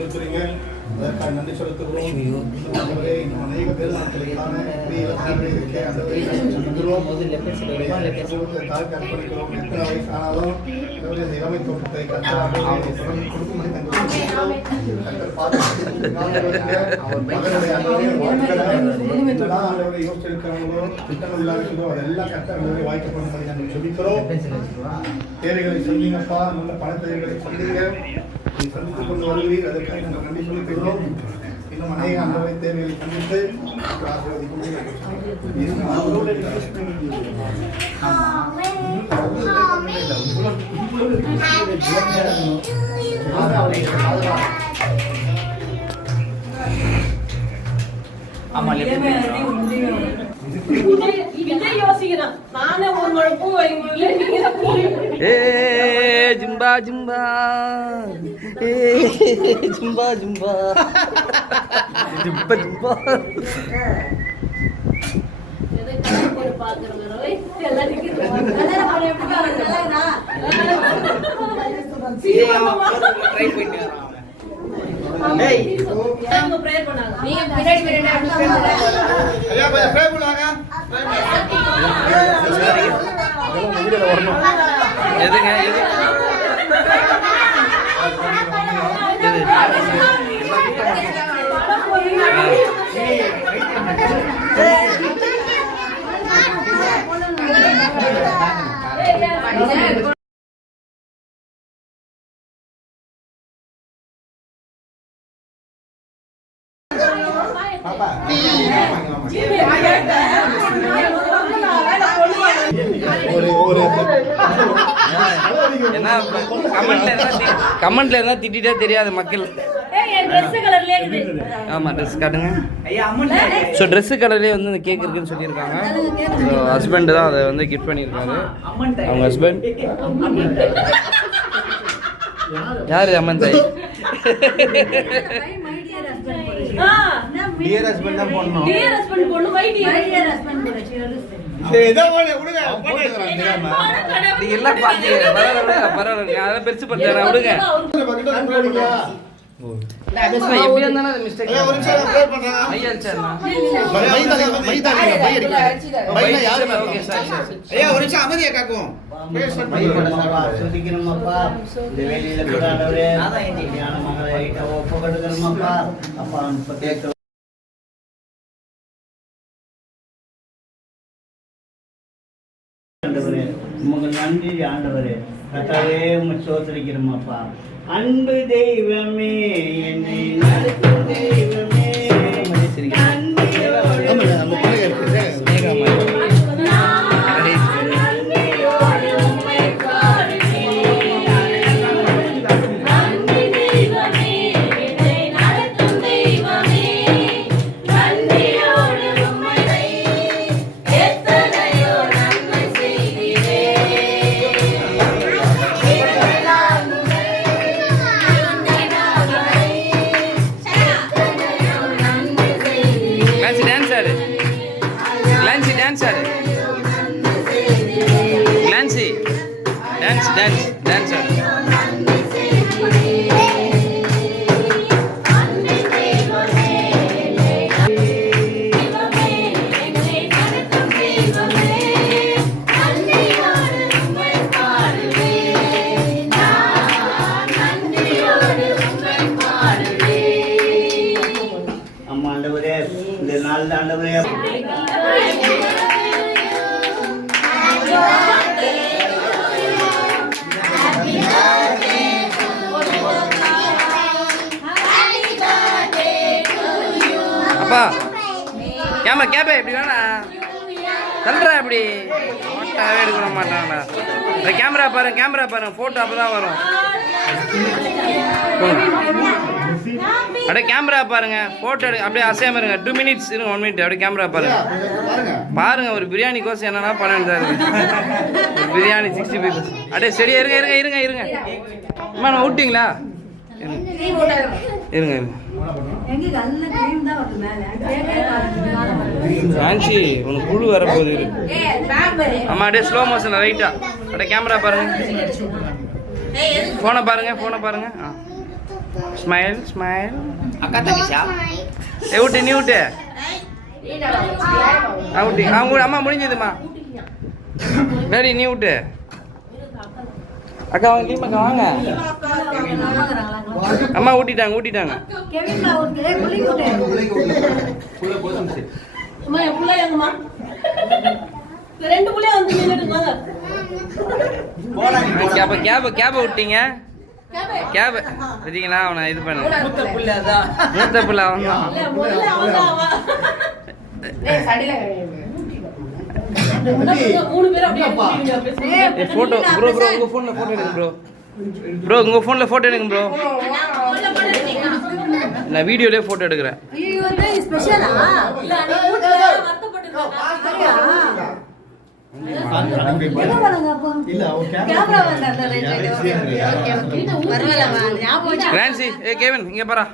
கொடுத்திருக்கிறீங்க. அதற்காக நன்றி செலுத்துகிறோம். இன்னும் அநேக பேர் அர்ப்பணிக்கிறோம். எத்தனை வயசானாலும் இளமை தோட்டத்தை கொடுக்கும்படி யோசிச்சிருக்கிறாங்களோ திட்டங்கள் இல்லாதோ அதெல்லாம் கட்டங்களை வாய்க்கப்படும்படி நாங்கள் சொல்லிக்கிறோம். தேவைகளை சொன்னீங்கப்பா, நல்ல பண தேவைகளை சொன்னீங்க, சந்தித்துக் கொண்டு வருவீர். அதற்காக நாங்கள் நன்றி செலுத்துகிறோம். இன்னும் அநேக அந்த தேவைகளை சந்தித்து ஆமா ஜிம்பா ஜிம்பா ஜிம்பா ஜிம்பா ஜிம்பா ஜிம்பா எதுங்க கமெண்ட்ல இருந்தா திட்டிட்டே தெரியாது மக்கள். ஆமா ட்ரெஸ் காட்டுங்க. ஸோ ட்ரெஸ்ஸு கலர்லேயே வந்து இந்த கேக் இருக்குன்னு சொல்லியிருக்காங்க. ஸோ ஹஸ்பண்ட் தான் அதை வந்து கிஃப்ட் பண்ணியிருக்காரு. அவங்க ஹஸ்பண்ட் யாரு? அம்மன் தாய். டியர் ஹஸ்பண்ட் தான் போடணும். டியர் ஹஸ்பண்ட் போடணும். மை டியர் ஹஸ்பண்ட் நீங்க எல்லாம் பாத்தீங்க. பரவாயில்ல அதை பெருசு பண்றேன் விடுங்க. எப்படி இருந்தாலும் அது மிஸ்டேக். உங்கள் நன்றி ஆண்டவரே, கர்த்தாவே உம்மை ஸ்தோத்திரிக்கிறோமப்பா. அன்பு தெய்வமே, என்னை நடத்தும் தெய்வமே, இந்த நாள் ஆண்டவரே அப்பா கேமரா கேப்பே இப்படி வேணா தள்ளுறா இப்படி ஃபோட்டோவே எடுக்க மாட்டாங்கடா. இந்த கேமரா பாருங்க ஃபோட்டோ அப்போ தான் வரும். அப்படியே கேமரா பாருங்க, ஃபோட்டோ எடுங்க. அப்படியே அசையாம இருங்க. 2 minutes இருங்க, 1 minute. அப்படியே கேமரா பாருங்க. ஒரு பிரியாணி கோசம் என்னன்னா பண்ண வேண்டியது. பிரியாணி 60 பீஸ். அப்படியே சரியா இருங்க. அம்மா நான் விட்டீங்களா? இருங்க ஆன்சி உனக்கு குழு வரப்போகுது. ஆமா அப்படியே ஸ்லோ மோஷன் ரைட்டா. அப்படியே கேமரா பாருங்க, ஃபோனை பாருங்க. Smile smile. அக்கா தங்கச்சியா? விட்டு நீ விட்டு விட்டு அவங்க அம்மா முடிஞ்சதுமா. டேடி நீ விட்டு. அக்கா வாங்க டீம் அக்கா வாங்க. அம்மா ஊட்டிட்டாங்க ஊட்டிட்டாங்க. கேப விட்டீங்க. கேப வச்சிங்களா? அவனை இது பண்ண மூத்த பிள்ளை அவன் தான். போட்டோ ப்ரோ ப்ரோ உங்க போன்ல போட்டோ எடுங்க ப்ரோ. ப்ரோ உங்க போன்ல போட்டோ எடுங்க ப்ரோ. நான் வீடியோலயே போட்டோ எடுக்கிறேன். கிரான்சி ஏ கேவன் இங்க பாரா.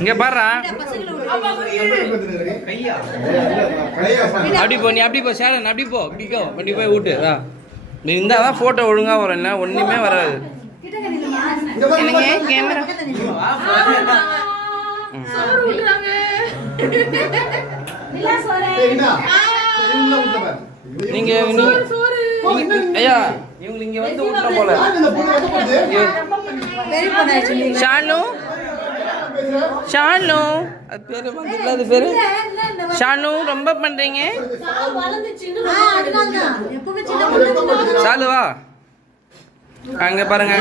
இங்க பாரா. அப்படி போ நீ அப்படி போ சேரன் அப்படி போ அப்படி போய் விட்டு நீ இருந்தாதான் போட்டோ ஒழுங்கா வரும். இல்லை ஒண்ணுமே வராது. என்னங்க கேமரா நீங்க ஐயா இவங்க இங்க வந்து விட்ட போல. ஷானு ஷானு அது பேரு வந்து பேரு ஷானு ரொம்ப பண்றீங்க. சாலுவா அங்க பாருங்க.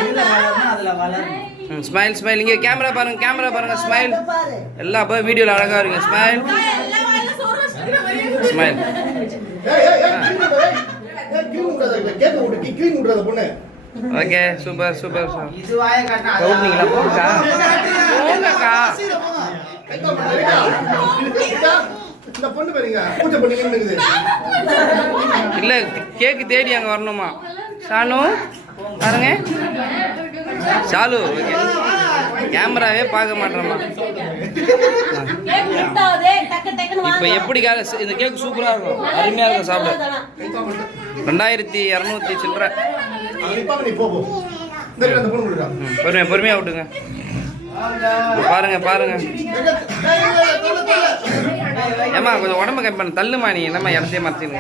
Smile smile. இங்க கேமரா பாருங்க ஸ்மைல். எல்லாம் அப்போ வீடியோல அழகா இருக்கு. Smile smile. Okay super super. கவுட்னீங்களா? போங்கக்கா போங்கக்கா. இல்ல கேக்கு தேடி அங்க வரணுமா? ஷானு பாருங்க. ஷாலு ஓகே. கேமராவே பார்க்க மாட்டேறமா. இப்போ எப்படி இந்த கேக் சூப்பரா இருக்கும். அருமையா இருக்கும் சாப்பிட. 2200 சில்லற. பொறுமையா விட்டுங்க. பாருங்க ஏமா கொஞ்சம் உடம்பு கம்மி பண்ண தள்ளுமா. நீ என்னம்மா இடத்தையே மாத்திருங்க.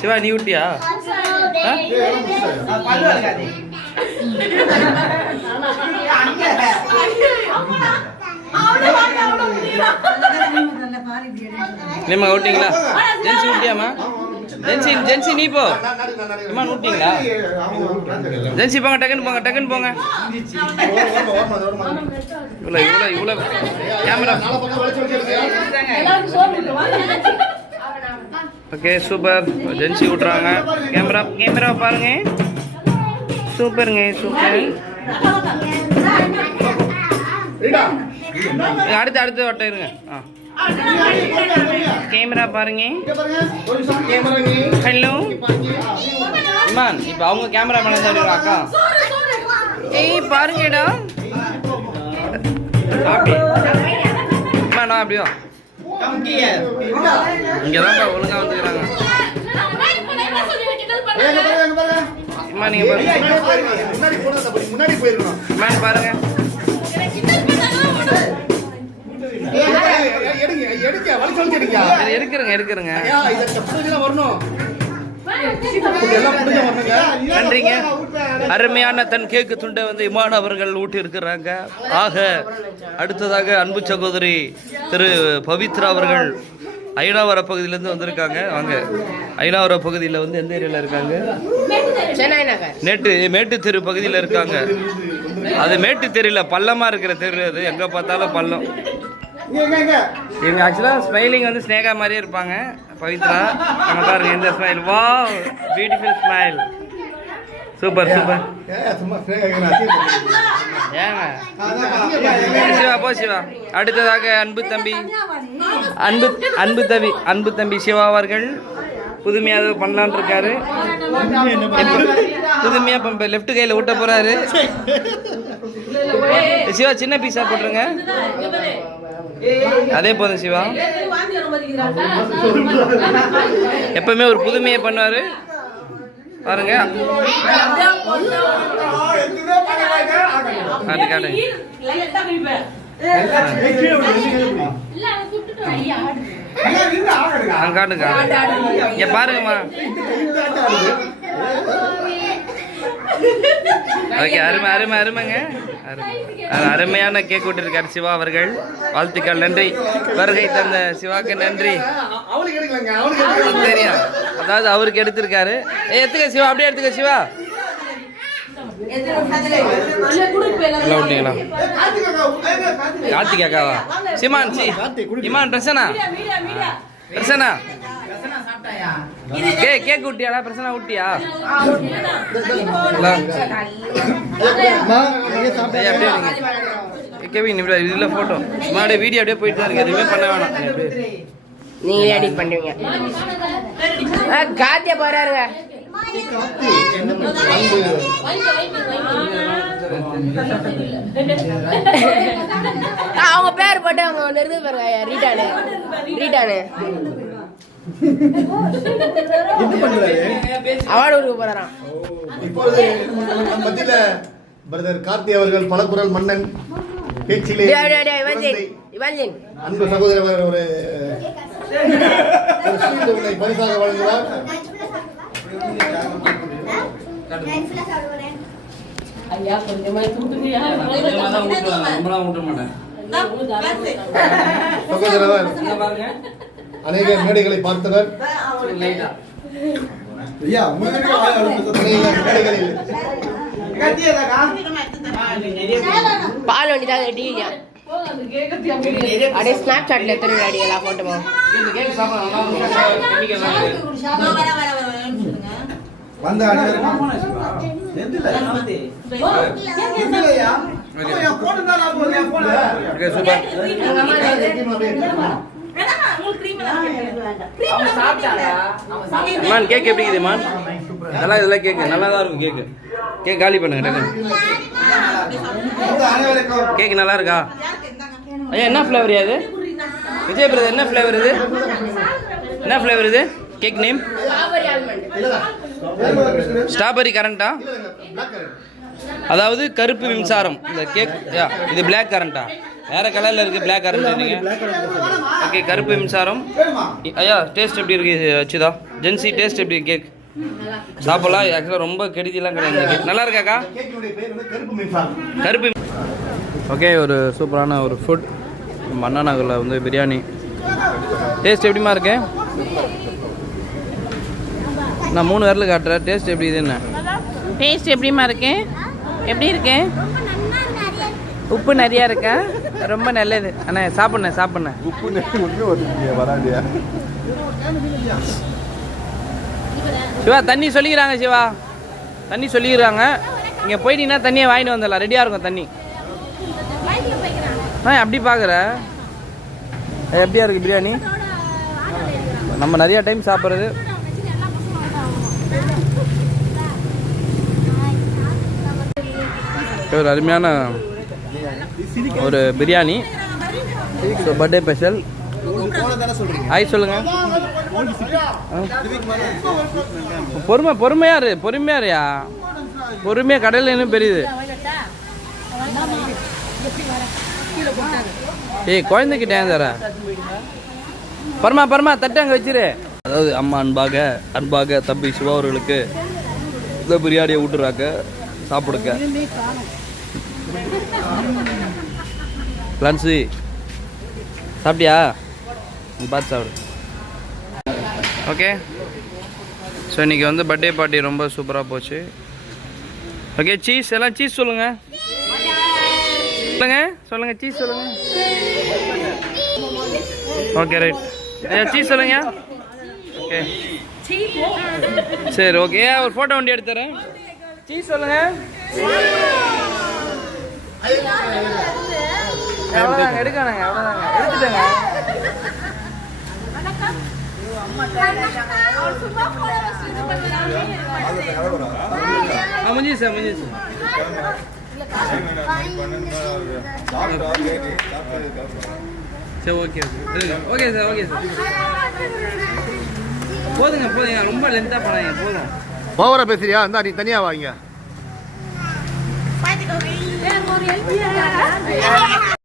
சிவா நீ விட்டியா? நீமா விட்டீங்களா? ஜென்சி விட்டியாமா? ஜென்சி நீ போ. அம்மா விட்டீங்களா? ஜென்சி போங்க டக்குன்னு போங்க. இவ்வளோ கேமரா. Okay super. ஜென்சி விட்றாங்க. கேமரா பாருங்க. சூப்பருங்க சூப்பர். அடுத்து வட்டம் இருங்க. கேமரா பாருங்க. ஹலோ இமான். இப்போ அவங்க கேமரா மேனேஜர் அக்கா. ஏய் பாருங்கடா. இமான் அப்படியோ இங்கதான் ஒழுங்கா வந்துக்கிறாங்க. இம்மா நீங்க பாருங்க. எடுக்கிறேங்க. நன்றிங்க. அருமையான தன் கேக்கு துண்டை வந்து இமான் அவர்கள் ஊட்டி இருக்கிறாங்க. ஆக அடுத்ததாக அன்பு சகோதரி திரு பவித்ரா அவர்கள் ஐநாவர பகுதியிலேருந்து வந்திருக்காங்க. வாங்க. ஐநாவர பகுதியில் வந்து எந்த ஏரியாவில் இருக்காங்க? மேட்டு தெரு பகுதியில் இருக்காங்க. அது மேட்டு தெருவில் பள்ளமாக இருக்கிற தெரு. அது எங்கே பார்த்தாலும் பள்ளம். இவங்க ஆக்சுவலாக ஸ்மைலிங் வந்து ஸ்னேகா மாதிரியே இருப்பாங்க. பவித்ரா அங்கே பாருங்க எந்த ஸ்மைல். வா பியூட்டிஃபுல் ஸ்மைல். சூப்பர் ஏங்க சிவா போ சிவா. அடுத்ததாக அன்பு தம்பி சிவா அவர்கள் புதுமையாக பண்ணலான் இருக்காரு. புதுமையா இப்போ லெஃப்ட் கையில் விட்ட போறாரு. சிவா சின்ன பீஸா போட்டுருங்க. அதே போதும் சிவா. எப்பவுமே ஒரு புதுமையை பண்ணுவாரு பாருங்க. காட்டு காட்டு காட்டுங்க இங்க பாருங்கம்மா. ஓகே, அருமை அருமை அருமைங்க. அருமையான கேக் விட்டுருக்காரு சிவா அவர்கள். வாழ்த்துக்கள், நன்றி. வருகை தந்த சிவாக்கு நன்றி. தெரியும், அதாவது அவருக்கு எடுத்திருக்காரு. எடுத்துக்க சிவா, அப்படியே எடுத்துக்க சிவா. விட்டீங்களா கார்த்திகாவா? சிமான் இமான் பிரசனா பிரசனா கேக் விட்டியாடா? பிரசனா விட்டியா? இதுல போட்டோ சும்மா வீடியோ அப்படியே போயிட்டு தான் இருக்கு. எதுவுமே பண்ண வேணாம், நீங்களே எடிட் பண்ணுவீங்க. காத்தியா போறாருங்க. அவங்க பேர் போட்டு அவங்க ஒன்று இருந்து பாருங்க. ரீட்டானு ரீட்டானு அவார்டு கொடுக்க போறாராம். இப்பொழுது மத்தியில பிரதர் கார்த்தி அவர்கள் பலகுரல் மன்னன் பேச்சிலே அன்பு சகோதரர் ஒரு பரிசாக வழங்குவார். சகோதரர் அநேக மேடைகளை பார்த்தவர். பால் வண்டி தான் டீயா அப்படியே ஸ்னாப் சாட்ல எத்தனை அடிக்கலாம் போட்டோமா? கேக் எப்படி இருக்குது மான்? நல்லா இதெல்லாம் கேக்கு நல்லா தான் இருக்கும். கேக்கு கேக் காலி பண்ணுங்க. கேக் நல்லா இருக்கா? ஐயா என்ன ஃப்ளேவர் அது? விஜய் பிரதர் என்ன ஃப்ளேவர் இது? என்ன ஃப்ளேவர் இது? கேக் நேம் ஸ்ட்ராபெரி கரண்டா? அதாவது கருப்பு மின்சாரம் இந்த கேக். இது பிளாக் கரண்டா? வேற கலர்ல இருக்கு பிளாக் கரண்ட். நீங்க ஓகே, கருப்பு மின்சாரம். ஐயா டேஸ்ட் எப்படி இருக்கு அச்சுதா? ஜென்சி டேஸ்ட் எப்படி கேக்? சாப்பிடலாம். ஆக்சுவலாக ரொம்ப கெடுதியெல்லாம் கிடையாது. நல்லா இருக்காக்கா? கருப்பு. ஓகே, ஒரு சூப்பரான ஒரு ஃபுட் அண்ணா நகரில் வந்து பிரியாணி. டேஸ்ட் எப்படிமா இருக்கு? நான் 3 விரல் காட்டுறேன். டேஸ்ட் எப்படி இதுன்னு? டேஸ்ட் எப்படிமா இருக்கு? எப்படி இருக்கு? உப்பு நிறையா இருக்கா? ரொம்ப நல்லது. அண்ணா சாப்பிட்ணேன். சிவா தண்ணி சொல்லிக்கிறாங்க. சிவா தண்ணி சொல்லிக்கிறாங்க. இங்கே போயிட்டீங்கன்னா தண்ணியை வாங்கிட்டு வந்துடலாம். ரெடியாக இருக்கும் தண்ணி. அப்படி பார்க்குற எப்படியா இருக்குது பிரியாணி? நம்ம நிறையா டைம் சாப்பிட்றது. ஒரு அருமையான ஒரு பிரியாணி. Birthday special. ஹாய் சொல்லுங்க. பொறுமையாரியா பொறுமையா. கடையில் இன்னும் பெரியுது. ஏய் குழந்தைகிட்ட தர பரமா தட்டு அங்கே வச்சிரு. அதாவது அம்மா அன்பாக தம்பி சிவா அவர்களுக்கு இந்த பிரியாணியை விட்டுறாக்க சாப்பிடுங்க. லன்ஸு சாப்பிட்டியா? பார்த்து சாப்பிடு. ஓகே, ஸோ இன்றைக்கி வந்து பர்த்டே பார்ட்டி ரொம்ப சூப்பராக போச்சு. ஓகே, சீஸ் எல்லாம் சீஸ் சொல்லுங்கள். சீஸ் சொல்லுங்கள். Okay right. சீஸ் சொல்லுங்க. ஓகே சரி ஓகே, ஒரு ஃபோட்டோ வண்டி எடுத்துறேன். சீஸ் சொல்லுங்க. அவ்வளோதாங்க, எடுக்கானுங்க. அவ்வளோதாங்க, எடுத்துட்டேங்க. முடிஞ்சு சார். சரி okay okay sir okay sir போதுங்க ரொம்ப லென்த்தாக பண்ணாங்க போதும். ஓவரா பேசுறியா? இருந்தா நீ தனியா வாங்க.